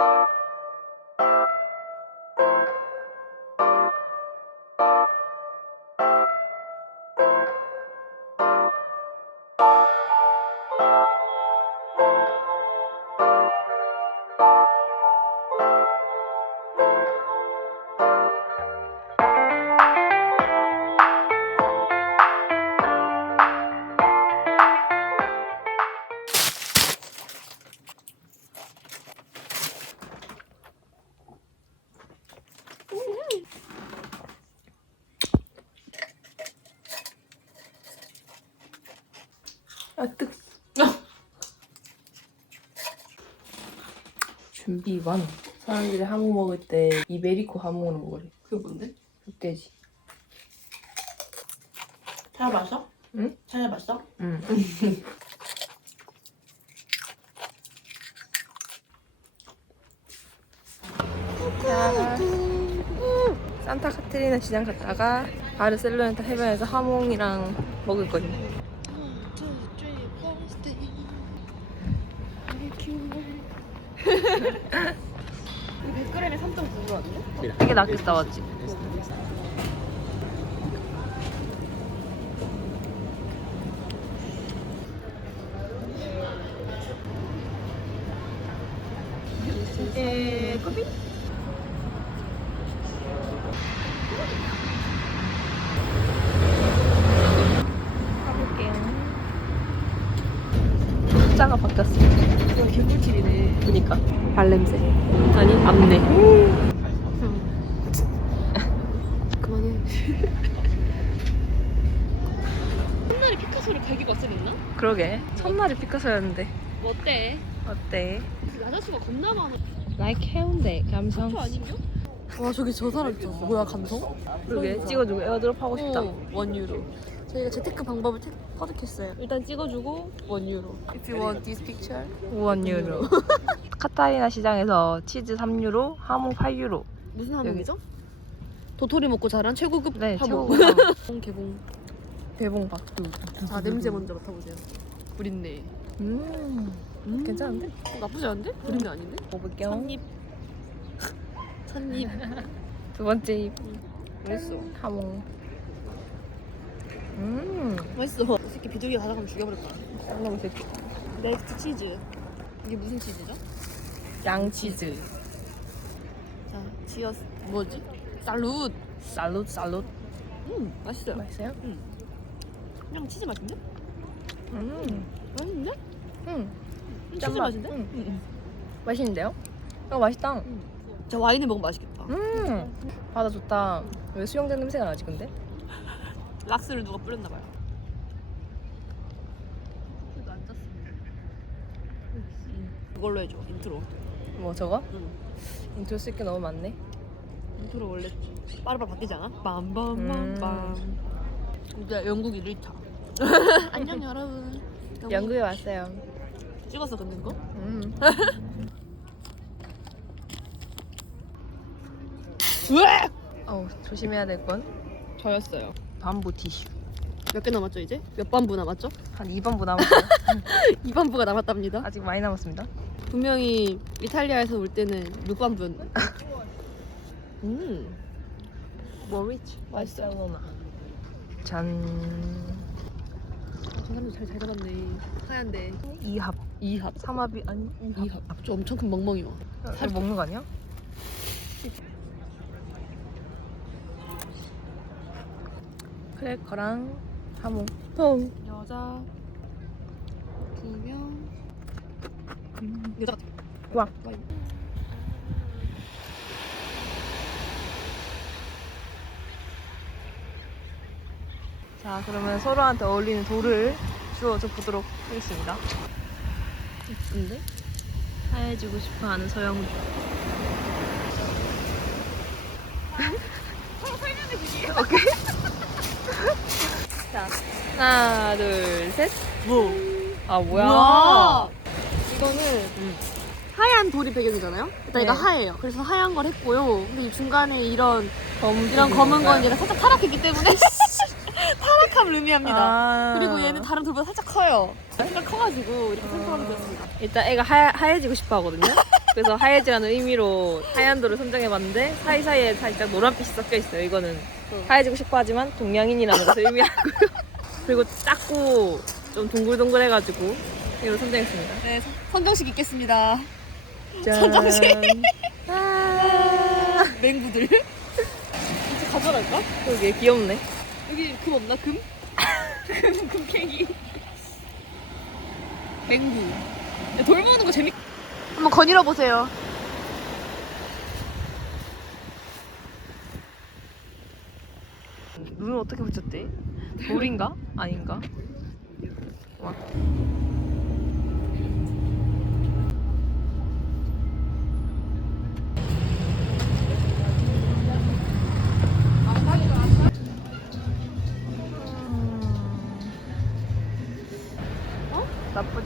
you 아, 뜨. 준비 완. 사람들이 하모 먹을 때 이베리코 하모를 먹으래. 그게 뭔데? 흑돼지. 찾아봤어? 응? 찾아봤어? 응. 자, 산타 카트리나 시장 갔다가 바르셀로나 해변에서 하몽이랑 먹을 거예요. 100g에 3.9g 이게 낮게 싸왔지 발냄새. 아니 앞내. 그만해. 첫날에 피카소를 갈기고 왔으랬나? 그러게 첫날이 피카소였는데 뭐 어때? 어때? 야자수가 겁나 많아. Like 해운대 감성. 표 아니냐? 와, 저기 저 사람 있잖아. 뭐야, 감성? 그러게 찍어주고 에어드롭 하고 싶다. 어, 원 유로. 저희가 재테크 방법을 태, 터득했어요. 일단 찍어주고 원 유로. If you want this picture. 원 유로. 카타리나 시장에서 치즈 3유로, 하몽 8유로. 무슨 하몽이죠? 도토리 먹고 자란 최고급 네, 하몽. 최고급 하몽. 개봉 개봉. 대봉 박두. 자 냄새 먼저 맡아보세요. 구린내. 음, 음. 괜찮은데? 어, 나쁘지 않은데? 구린내 아닌데? 먹을게요. 첫입. 첫입. 두 번째 입 맛있어. 하몽. 음, 맛있어. 이 새끼 비둘기 가져가면 죽여버릴 거야. 쌍놈 새끼. 넥스트 치즈. 이게 무슨 치즈죠? 양치즈. 자, 치어스. 뭐지? 살룻. 살룻 살룻. 음, 맛있어요. 맛있어요? 그냥 치즈 맛인데? 음, 맛있는데? 음. 음, 치즈 짠맛. 맛인데? 음. 음, 음. 맛있는데요? 어 맛있다. 자, 와인을 먹으면 맛있겠다. 음, 바다 좋다. 왜 수영장 냄새가 나지 근데? 락스를 누가 뿌렸나 봐요. 그걸로 해줘, 인트로. 뭐 저거? 응. 인트로 쓸 게 너무 많네. 인트로 원래 빠르바로 바뀌지 않아? 빰빰빰빰. 근데 영국 1차. 안녕 여러분. 영국 연구에 왔어요. 찍었어 걷는 거? 음. 왜? 어우 조심해야 될 건. 저였어요. 반부 티슈. 몇 개 남았죠 이제? 몇 반부 남았죠? 한 2번부 남았어요. 2반부가 남았답니다. 아직 많이 남았습니다. 분명히 이탈리아에서 올 때는 6반부였는데. 음. 머리치. 바르셀로나. 짠. 아, 저 사람도 잘, 잘 잡았네. 하얀데. 이합. 이합. 삼합이 아니 이합. 저 엄청 큰 멍멍이 와. 살 먹는 거 아니야? 크래커랑 하몽. 통. 여자 두 명. 여자 같아. 와. 자, 그러면 서로한테 어울리는 돌을 주워줘 보도록 하겠습니다. 예쁜데? 하얘지고 싶어 하는 서영우. 오케이. 자, 하나, 둘, 셋. 뭐? 아, 뭐야? 이거는 음. 하얀 돌이 배경이잖아요. 일단 네. 하얘요. 그래서 하얀 걸 했고요. 근데 이 중간에 이런 검 이런 검은 건 얘가 살짝 타락했기 때문에 타락함을 의미합니다. 아. 그리고 얘는 다른 돌보다 살짝 커요. 살짝 커가지고 이렇게 생성하면 되었습니다. 일단 애가 하얘, 하얘지고 싶어 하거든요. 그래서 하얘지라는 의미로 하얀도를 선정해봤는데 사이사이에 살짝 노란빛이 섞여 있어요. 이거는 하얘지고 싶어 하지만 동양인이라는 것을 의미하고요. 그리고 작고 좀 동글동글해가지고 이걸 선정했습니다. 네, 선정식 있겠습니다. 짠. 선정식. 아, 맹구들. 이제 가져갈까? 그러게 귀엽네. 여기 금 없나? 금? 금, 금캥이. 맹구. 야, 돌 모으는 거 재밌... 한번 거닐어 보세요. 눈을 어떻게 붙였대? 돌인가? 아닌가? 와.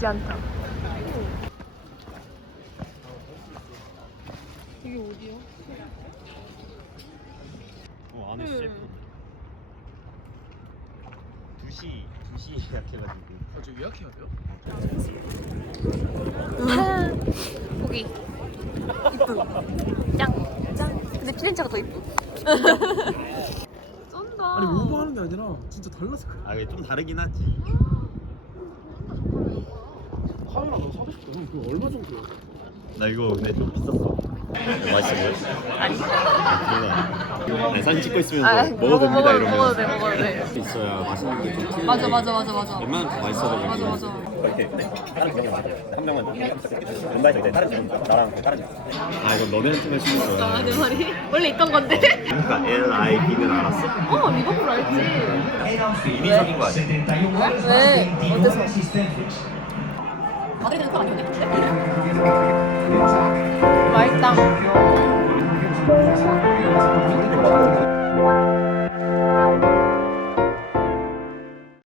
나쁘지 않다. 이게 어디야? 어, 안에 셰프. 2시, 2시 예약해가지고. 저 예약해야 돼요? 고기. 이쁨. 짱. 짱. 근데 피렌체가 더 이쁨. 쩐다. 아니 오버하는 게 아니라 진짜 달라서 그래 아, 이게 좀 다르긴 하지. 카메라 너 사고 싶다 형 그거 얼마 정도야? 나 이거 근데 좀 비쌌어. 맛있어 보여? 아니. 네, 사진 찍고 있으면서 아, 먹어도 됩니다 먹어도 이러면. 돼, 먹어도 돼. 있어야 맛있는 튀는데 맞아, 맞아, 맞아, 맞아. 웬만하면 다 맛있어가지고. 맞아, 맞아. 이렇게 다른 두 명이 맞아요. 한 명은 왼발에서 이제 다른 분 나랑 다른 명. 아 이건 너네한테만 주는 거야. 내 말이 원래 있던 건데. 그러니까 L I B는 알았어? 어, 리버풀 알지. 이미 사귄 거 아니야? 왜? 어때서? 아들이는 그안 좋네. 맛있다.